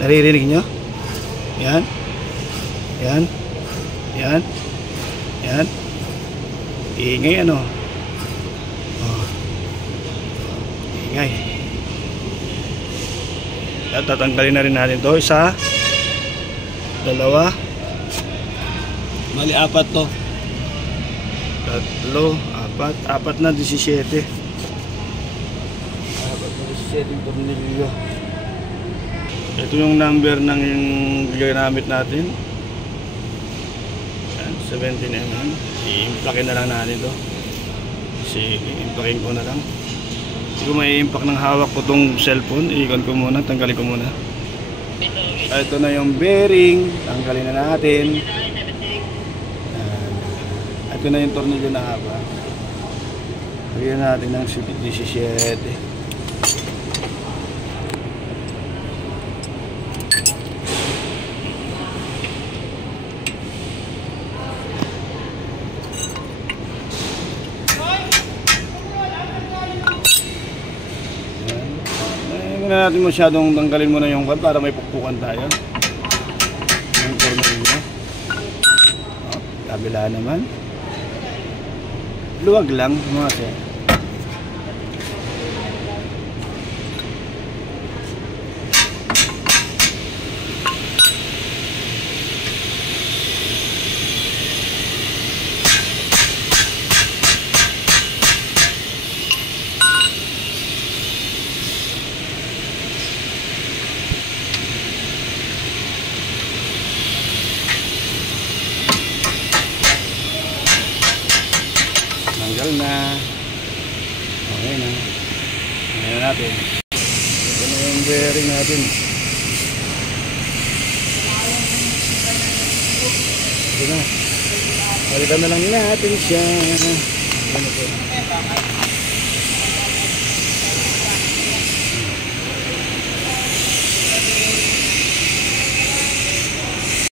Naririnig nyo? Yan. Yan. Yan. Yan. Iingay ano? Oh. Iingay. At tatanggalin na rin natin to. Isa. Dalawa. Mali, apat to. Tatlo. Apat. Apat na 17. Apat na 17 tornilyo. Ito yung number ng yung ginamit natin. 17 mm. I-impakin na lang natin ito. Sige, impakin ko na lang. Hindi ko mai-impact ng hawak ko itong cellphone. Iikon ko muna, tanggalin ko muna. Ito na yung bearing. Tanggalin na natin. Ito na yung tornilyo na haba. Lagyan natin ng 17. Na natin masyadong tanggalin muna yung para may pukpukan tayo yung tornilyo. Kabila naman luwag lang mga sir. Tanggal na. Okay na. Ngayon natin. Ito na yung bearing natin. Ito na. Palitan na lang natin siya. Ano po?